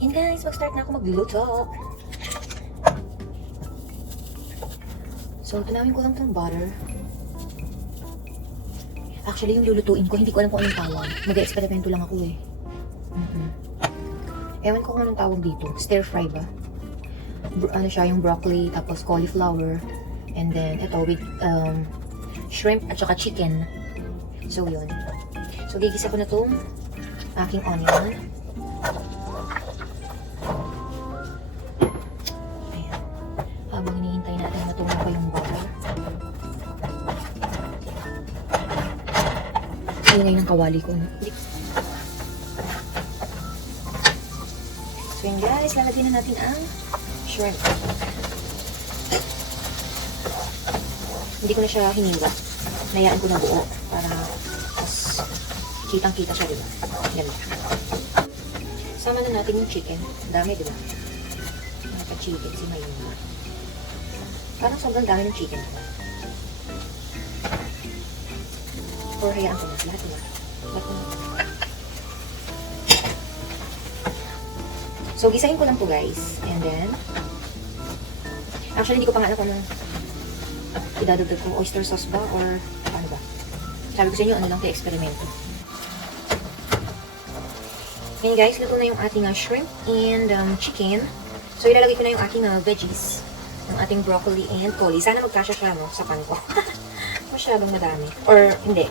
Yan guys, mag-start na ako magluto. So, tunawin ko lang itong butter. Actually, yung lulutuin ko, hindi ko alam kung anong tawag. Mag-eksperimento lang ako eh. Ewan ko kung anong tawag dito. Stir fry ba? Ano siya, yung broccoli, tapos cauliflower. And then, ito with shrimp at saka chicken. So, yun. So, gigisa ko na itong aking onion. Habang hinihintay natin matunaw pa yung butter. Ingay ng kawali ko. So yun guys, lalagyan na natin ang shrimp. Hindi ko na siya hiniwa. Nayaan ko na buo para mas kitang-kita siya, diba? Ganun. Sama na natin yung chicken. Dami, diba? Naka-chicken si Mayuma. Parang sobrang dami ng chicken. Or hayaan ko na. Lahat na. So, gisahin ko lang po guys. And then, actually, hindi ko pa nga alam kung idadagdag ko oyster sauce ba or ano ba. Sabi ko sa inyo, ano lang, eksperimento. Ngayon guys, luto na yung ating shrimp and chicken. So, ilalagay ko na yung ating veggies. Ang ating broccoli and cauli. Sana magkasya siya, no, sa pan ko. Masyadong madami. Or, hindi.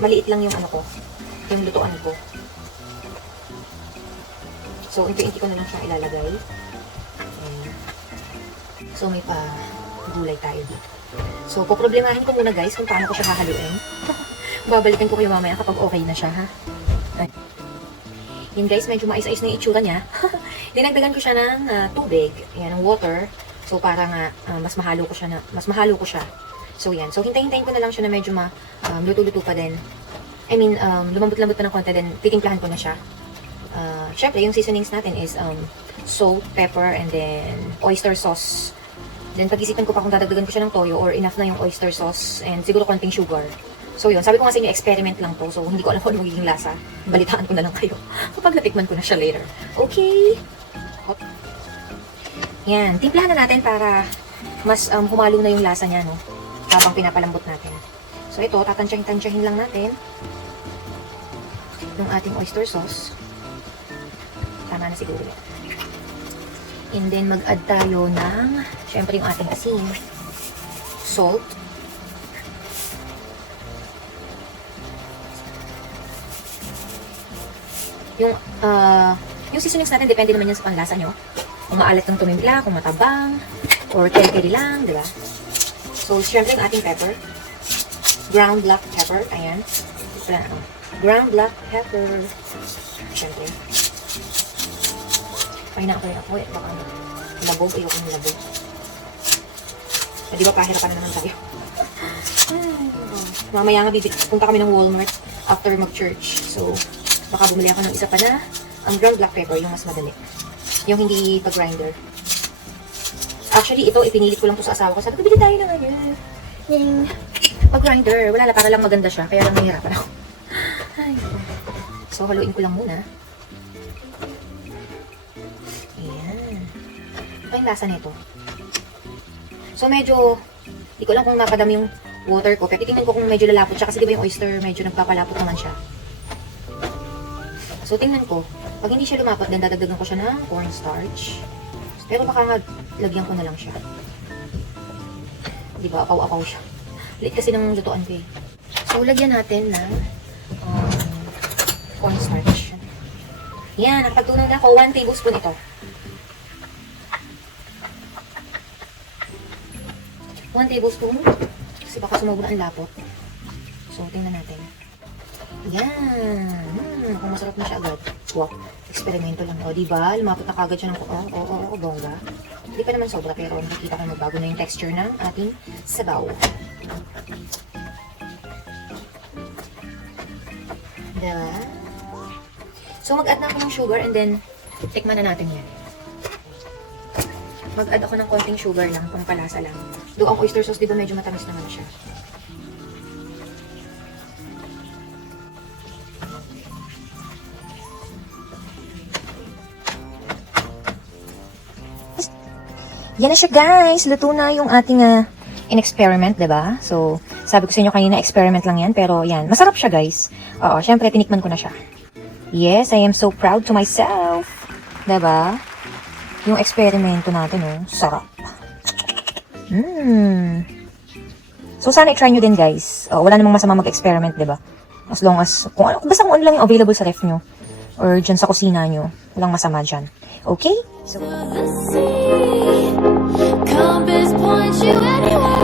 Maliit lang yung ano ko. Yung lutuan ko. So, inti-inti ko na lang siya ilalagay. Ayan. So, may pa-gulay tayo dito. So, poproblemahin ko muna guys kung paano ko siya hahaluin. Babalikan ko kayo mamaya kapag okay na siya, ha? Yan guys, medyo mais-ais na yung itsura niya. Dinagdagan ko siya ng tubig. Ayan, ng water. So, para nga, mas mahalo ko siya. So, yan. So, hintay-hintayin ko na lang siya na medyo luto-luto pa din. I mean, lumambot-lambot pa ng konti, then titimplahan ko na siya. Syempre, yung seasonings natin is salt, pepper, and then oyster sauce. Then, pag-isipan ko pa kung dadagdagan ko siya ng toyo or enough na yung oyster sauce and siguro konting sugar. So, yun. Sabi ko nga sa inyo, experiment lang to. So, hindi ko alam kung ano magiging lasa. Balitaan ko na lang kayo kapag natikman ko na siya later. Okay? Yan, timplahan na natin para mas humalo na yung lasa niya, no? Habang pinapalambot natin. So ito, tatansyahin lang natin yung ating oyster sauce. Tama na siguro yan. And then mag-add tayo ng, syempre yung ating asin, salt, yung seasonings natin, depende naman yan sa panlasa nyo. Kung maalat ng tumimpla, kung matabang, or keri-keri lang, diba? So, syempre yung ating pepper. Ground black pepper. Ayan. Ground black pepper. Syempre. Ay na ako. Baka labog. Ayoko ng labog. Di ba pahirapan na naman tayo? Mamaya nga punta kami ng Walmart after mag-church. So, baka bumili ako ng isa pa na ang ground black pepper, yung mas madali. Yung hindi pag-grinder. Actually, ito, ipinilit ko lang to sa asawa ko. Sabi ko, bili tayo na ngayon. Yung pag-grinder. Wala, para lang maganda siya. Kaya lang nahihirapan ako. Ay, so, haluin ko lang muna. Ayan. Ito yung lasa nito. So, medyo, hindi ko lang kung napadami yung water ko. Pero titingnan ko kung medyo lalapot siya. Kasi di ba yung oyster, medyo nagpapalapot naman siya. So, tingnan ko. Pag hindi siya lumapot, then dadagdagan ko siya ng cornstarch. Pero baka nga, lagyan ko na lang siya. Diba, apaw-apaw siya. Lit kasi ng lutuan ko eh. So, lagyan natin ng cornstarch. Yan, nakapagtunaw na ako. 1 tablespoon ito. 1 tablespoon. Kasi baka sumobra ang lapot. So, tingnan natin. Yan. Kung masarap na siya agad. Wow. Eksperimento lang. O, diba? Lumapot na kagad siya ng bongga. Hindi pa naman sobra, pero nakikita ko magbago na yung texture ng ating sabaw. Diba? So, mag-add na ako ng sugar and then tikman na natin yan. Mag-add ako ng konting sugar lang, pampalasa lang. Doon ang oyster sauce, di ba medyo matamis naman siya. Yan na siya guys! Luto na yung ating in-experiment, di ba? So, sabi ko sa inyo kanina, experiment lang yan. Pero yan, masarap siya guys. Oo, syempre, tinikman ko na siya. Yes, I am so proud to myself. Di ba? Yung eksperimento natin, oh, sarap. So, sana i-try nyo din, guys. Wala namang masama mag-experiment, diba? As long as, basta kung ano lang yung available sa ref nyo. Or dyan sa kusina nyo. Walang masama dyan. Okay? So, Compass points you anywhere.